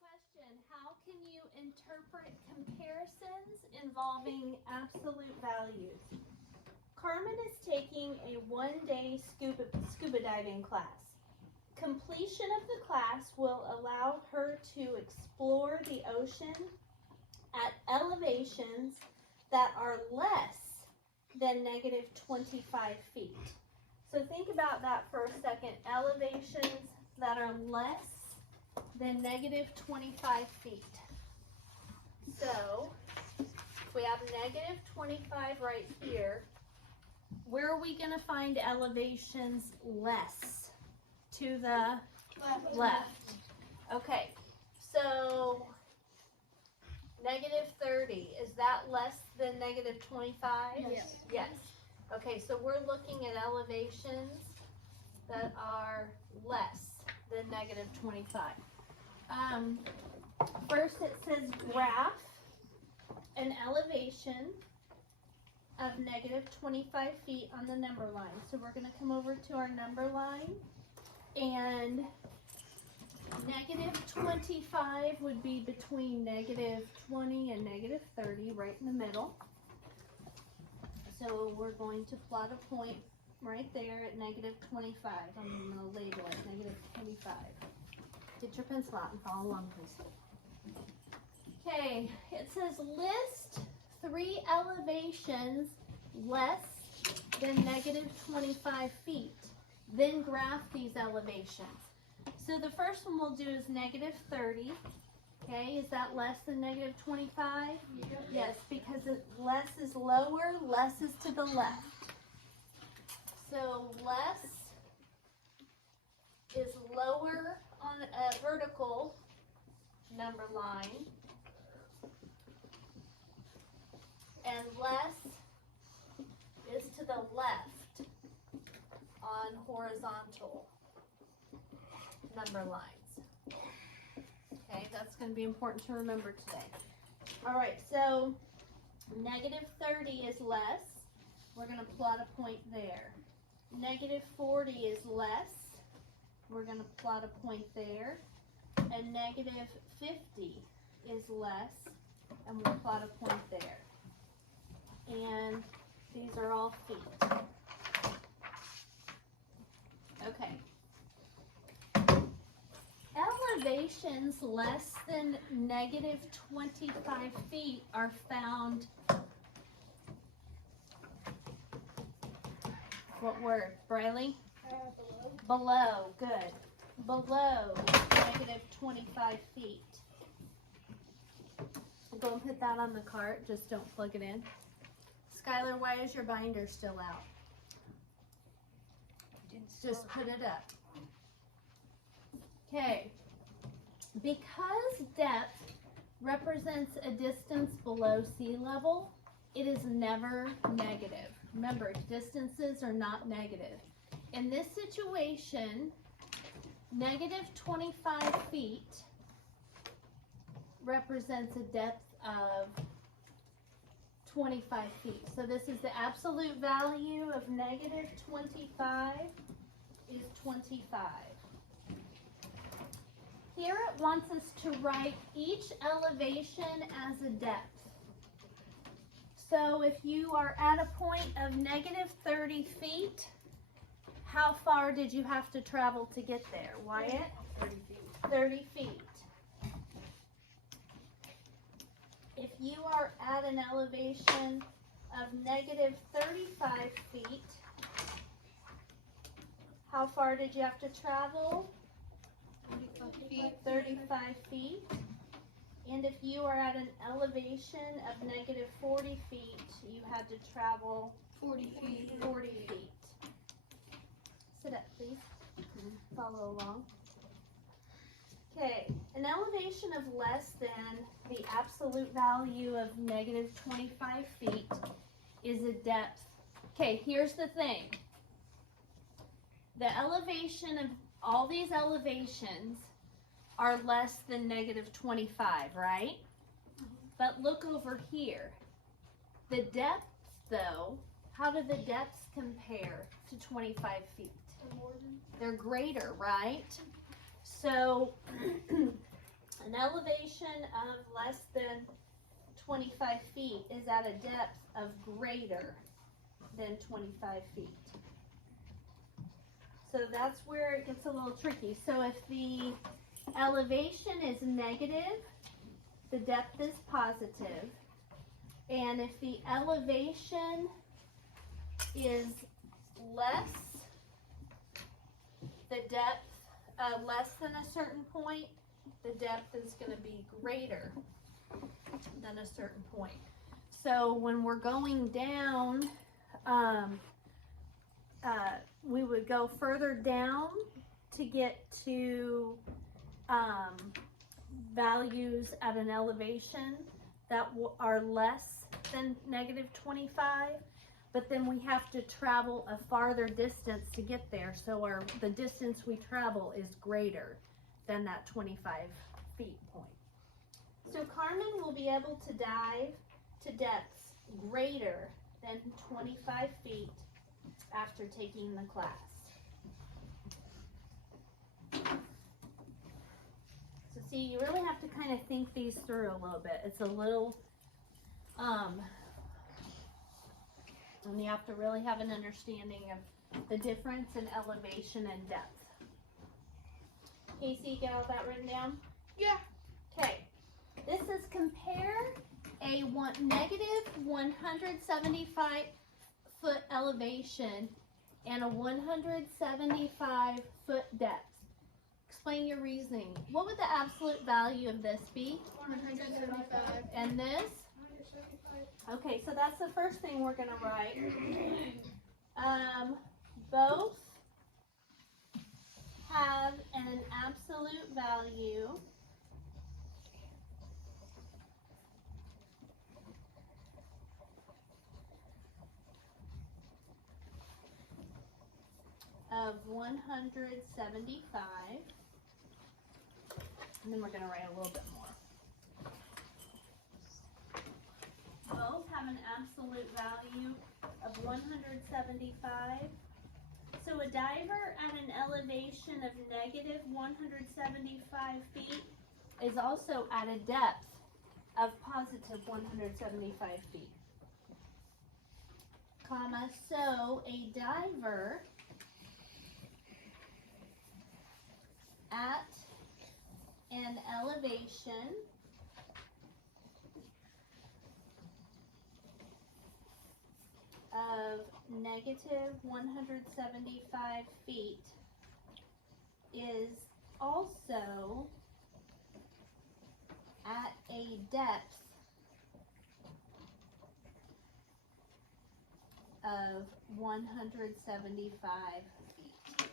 Question, how can you interpret comparisons involving absolute values? Carmen is taking a one-day scuba diving class. Completion of the class will allow her to explore the ocean at elevations that are less than negative 25 feet. So think about that for a second. Elevations that are less than negative 25 feet. So if we have negative 25 right here, where are we going to find elevations less? To the left. Okay, so negative 30, is that less than negative 25? Yes. Yes. Okay, so we're looking at elevations that are less than negative 25. First it says graph an elevation of negative 25 feet on the number line. So we're going to come over to our number line, and negative 25 would be between negative 20 and negative 30, right in the middle. So we're going to plot a point right there at negative 25. I'm going to label it negative 25. Get your pencil out and follow along, please. Okay, it says list 3 elevations less than negative 25 feet. Then graph these elevations. So the first one we'll do is negative 30. Okay, is that less than negative 25? Yes, because less is lower, less is to the left. So less is lower on a vertical number line, and less is to the left on horizontal number lines. Okay, that's going to be important to remember today. All right, so negative 30 is less. We're going to plot a point there. Negative 40 is less. We're going to plot a point there. And negative 50 is less, and we'll plot a point there. And these are all feet. Okay. Elevations less than negative 25 feet are found, what word, Briley? Below, good. Below negative 25 feet. Go and put that on the cart, just don't plug it in. Skylar, why is your binder still out? Just put it up. Okay, because depth represents a distance below sea level, it is never negative. Remember, distances are not negative. In this situation, negative 25 feet represents a depth of 25 feet. So this is the absolute value of negative 25 is 25. Here it wants us to write each elevation as a depth. So if you are at a point of negative 30 feet, how far did you have to travel to get there, Wyatt? 30 feet. 30 feet. If you are at an elevation of negative 35 feet, how far did you have to travel? 35 feet. And if you are at an elevation of negative 40 feet, you had to travel 40 feet. Sit up, please. Follow along. Okay, an elevation of less than the absolute value of negative 25 feet is a depth. Okay, here's the thing. The elevation of all these elevations are less than negative 25, right? But look over here. The depths, though, how do the depths compare to 25 feet? They're greater, right? So An elevation of less than 25 feet is at a depth of greater than 25 feet. So that's where it gets a little tricky. So if the elevation is negative, the depth is positive. And if the elevation is less, the depth less than a certain point, the depth is going to be greater than a certain point. So when we're going down, we would go further down to get to values at an elevation that are less than negative 25, but then we have to travel a farther distance to get there. So the distance we travel is greater than that 25 feet point. So Carmen will be able to dive to depths greater than 25 feet after taking the class. So see, you really have to kind of think these through a little bit. It's a little, and you have to really have an understanding of the difference in elevation and depth. Casey, you got all that written down? Yeah. Okay. This is compare a negative 175 foot elevation and a 175 foot depth. Explain your reasoning. What would the absolute value of this be? 175. And this? 175. Okay, so that's the first thing we're going to write. Both have an absolute value of 175, and then we're going to write a little bit more. Both have an absolute value of 175. So a diver at an elevation of negative 175 feet is also at a depth of positive 175 feet. Comma, so a diver at an elevation of negative 175 feet is also at a depth of 175 feet.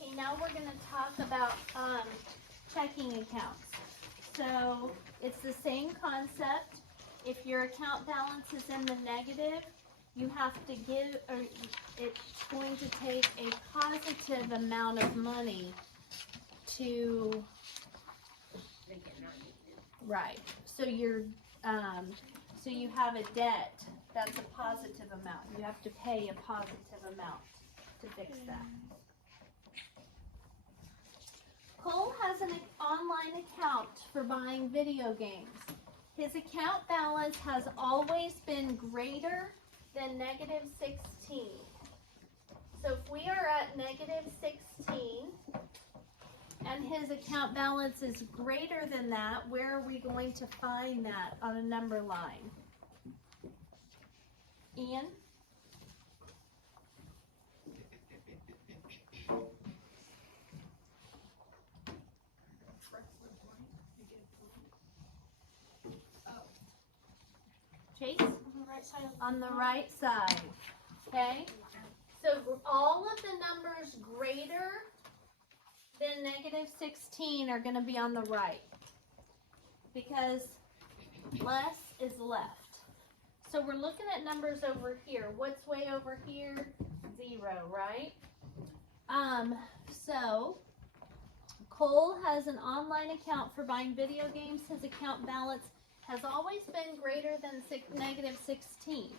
Okay, now we're going to talk about checking accounts. So it's the same concept. If your account balance is in the negative, you have to give, or it's going to take a positive amount of money to, right. So you're, so you have a debt that's a positive amount. You have to pay a positive amount to fix that. Cole has an online account for buying video games. His account balance has always been greater than negative 16. So if we are at negative 16 and his account balance is greater than that, where are we going to find that on a number line? Ian? Chase? On the right side. Okay? So all of the numbers greater than negative 16 are going to be on the right, because less is left. So we're looking at numbers over here. What's way over here? 0, right? So Cole has an online account for buying video games. His account balance has always been greater than negative 16.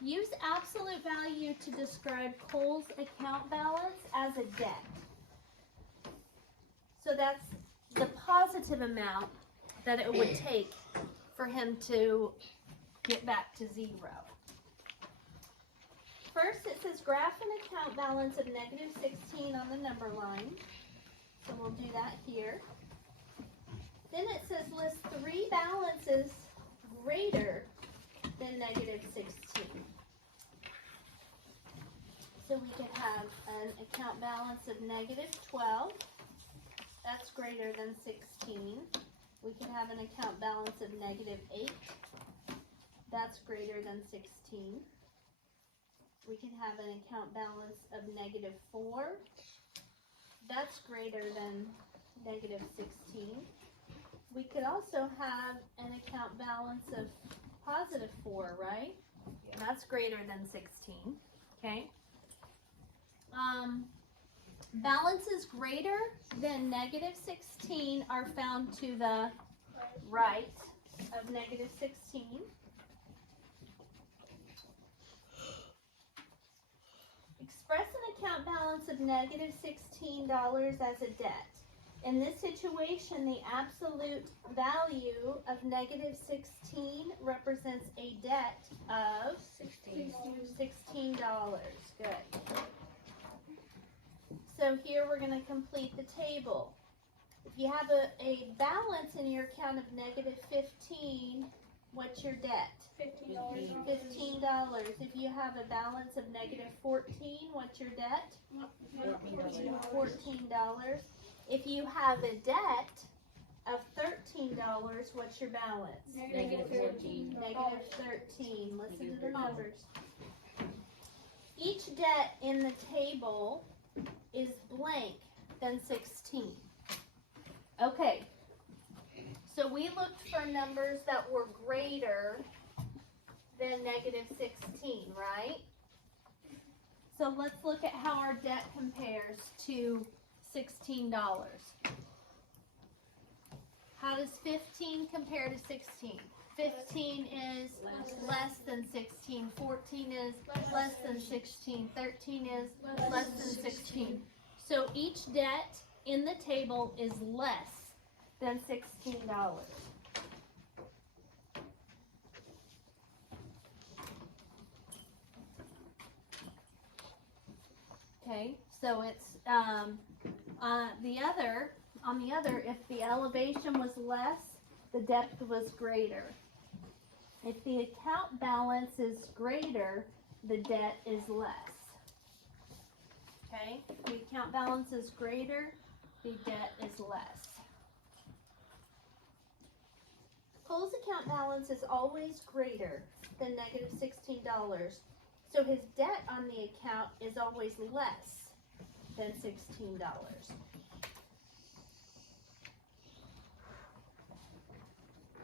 Use absolute value to describe Cole's account balance as a debt. So that's the positive amount that it would take for him to get back to 0. First, it says graph an account balance of negative 16 on the number line. So we'll do that here. Then it says list 3 balances greater than negative 16. So we could have an account balance of negative 12. That's greater than 16. We could have an account balance of negative 8. That's greater than 16. We can have an account balance of negative 4. That's greater than negative 16. We could also have an account balance of positive 4, right? Yeah. That's greater than 16. Okay. Balances greater than negative 16 are found to the right of negative 16. Express an account balance of negative $16 as a debt. In this situation, the absolute value of negative 16 represents a debt of $16. Good. So here we're going to complete the table. If you have a balance in your account of negative 15, what's your debt? $15. $15. If you have a balance of negative 14, what's your debt? $14. If you have a debt of $13, what's your balance? Negative 13. Negative 13. Listen to the numbers. Each debt in the table is blank than 16. Okay, so we looked for numbers that were greater than negative 16, right? So let's look at how our debt compares to $16. How does 15 compare to 16? 15 is less than 16. 14 is less than 16. 13 is less than 16. So each debt in the table is less than $16. Okay, so it's on the other, if the elevation was less, the depth was greater. If the account balance is greater, the debt is less. Okay, if the account balance is greater, the debt is less. Cole's account balance is always greater than negative $16. So his debt on the account is always less than $16.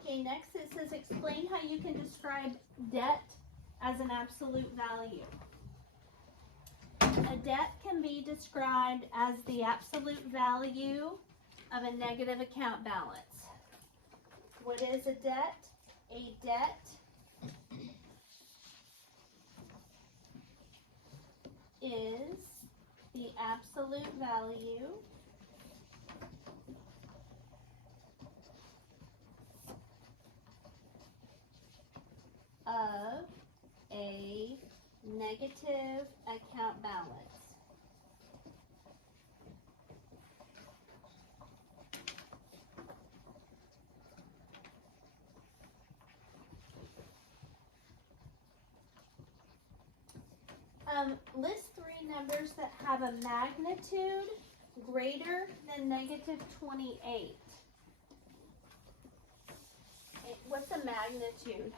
Okay, next it says explain how you can describe debt as an absolute value. A debt can be described as the absolute value of a negative account balance. What is a debt? A debt is the absolute value of a negative account balance. List 3 numbers that have a magnitude greater than negative 28. What's a magnitude?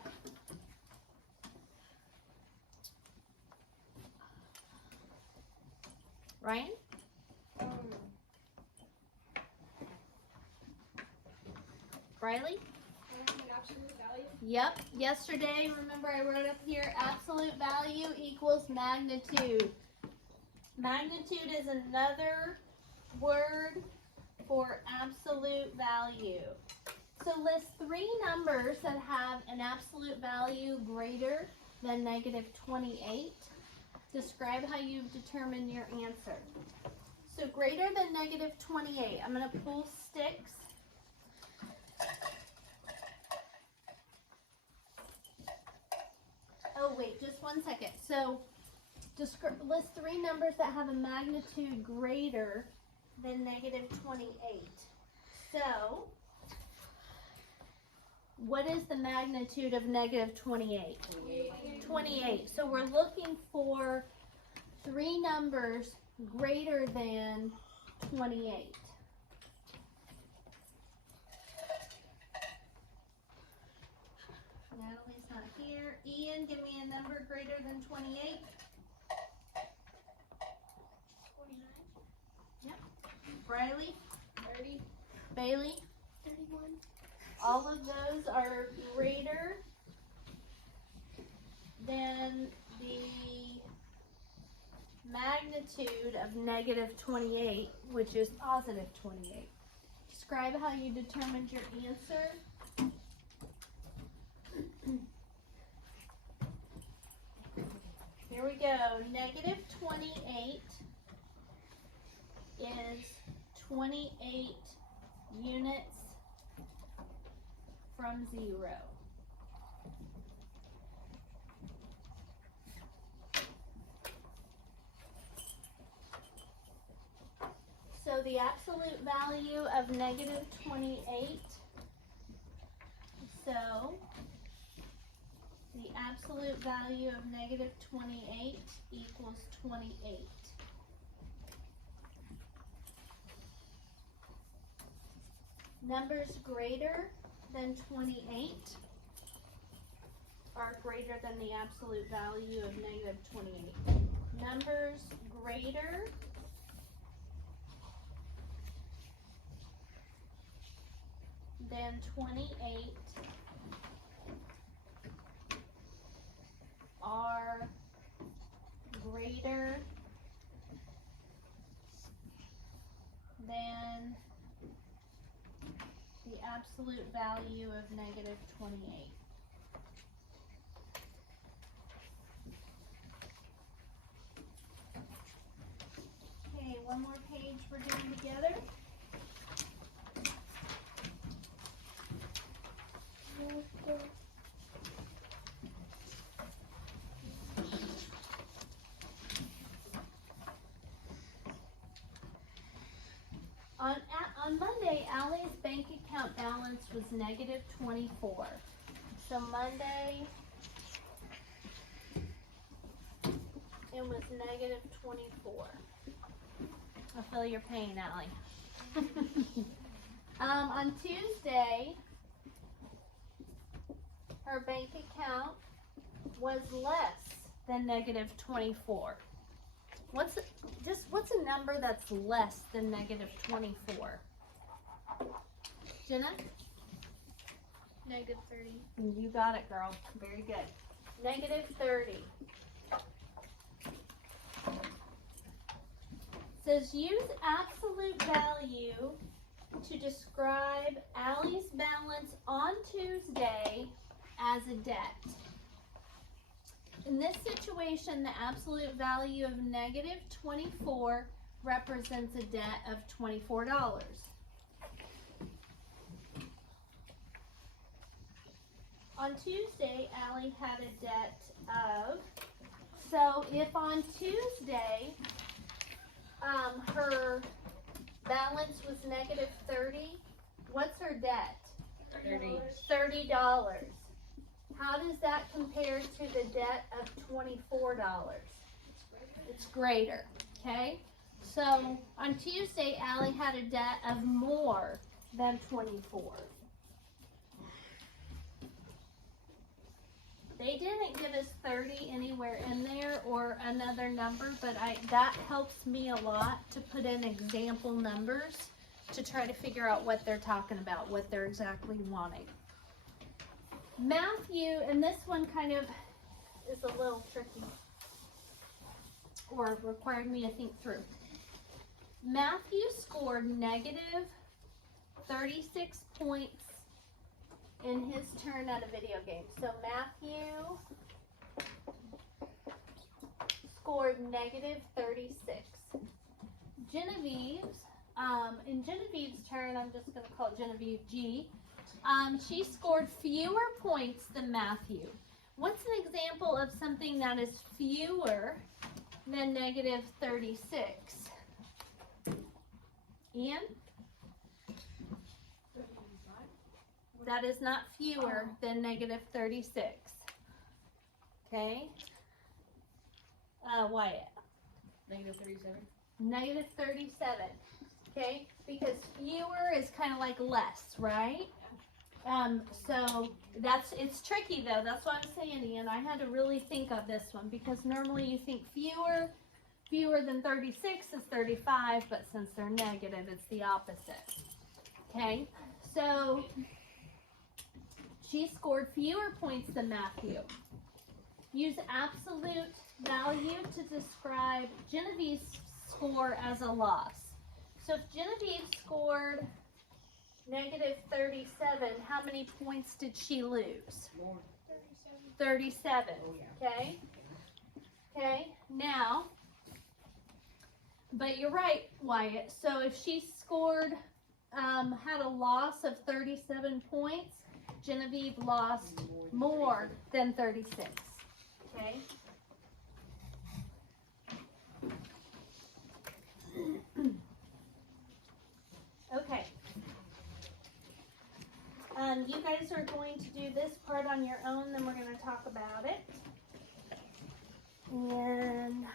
Ryan? Riley? An absolute value. Yep. Yesterday, remember I wrote up here, absolute value equals magnitude. Magnitude is another word for absolute value. So list 3 numbers that have an absolute value greater than negative 28. Describe how you've determined your answer. So greater than negative 28. I'm going to pull sticks. Oh wait, just one second. So list 3 numbers that have a magnitude greater than negative 28. So what is the magnitude of negative 28? 28. So we're looking for 3 numbers greater than 28. Natalie's not here. Ian, give me a number greater than 28. 29. Yep. Briley, 30. Bailey, 31. all of those are greater than the magnitude of negative 28, which is positive 28. Describe how you determined your answer. Here we go. Negative 28 is 28 units from 0. So the absolute value of negative 28, so the absolute value of negative 28 equals 28. Numbers greater than 28 are greater than the absolute value of negative 28. Numbers greater than 28 are greater than the absolute value of negative 28. Okay, one more page we're doing together. On Monday, Allie's bank account balance was negative 24. So Monday, it was negative 24. I feel your pain, Allie. On Tuesday, her bank account was less than negative 24. What's a number that's less than negative 24? Jenna? Negative 30. You got it, girl. Very good. Negative 30. Says use absolute value to describe Allie's balance on Tuesday as a debt. In this situation, the absolute value of negative 24 represents a debt of $24. On Tuesday, Allie had a debt of, so if on Tuesday, her balance was negative 30, what's her debt? $30. How does that compare to the debt of $24? It's greater, okay? So on Tuesday, Allie had a debt of more than 24. They didn't give us 30 anywhere in there or another number, but that helps me a lot to put in example numbers to try to figure out what they're talking about, what they're exactly wanting. Matthew, and this one kind of is a little tricky, or required me to think through. Matthew scored negative 36 points in his turn at a video game. So Matthew scored negative 36. Genevieve's, in Genevieve's turn, I'm just going to call it Genevieve G. She scored fewer points than Matthew. What's an example of something that is fewer than negative 36? Ian? That is not fewer than negative 36. Okay? Wyatt? Negative 37. Negative 37. Okay? Because fewer is kind of like less, right? So it's tricky though. That's what I'm saying, Ian. I had to really think of this one because normally you think fewer than 36 is 35, but since they're negative, it's the opposite. Okay? So she scored fewer points than Matthew. Use absolute value to describe Genevieve's score as a loss. So if Genevieve scored negative 37, how many points did she lose? More. 37. Oh, yeah. Okay? Okay, now, but you're right, Wyatt. So if she scored, had a loss of 37 points, Genevieve lost more than 36. Okay? Okay. You guys are going to do this part on your own, then we're going to talk about it. And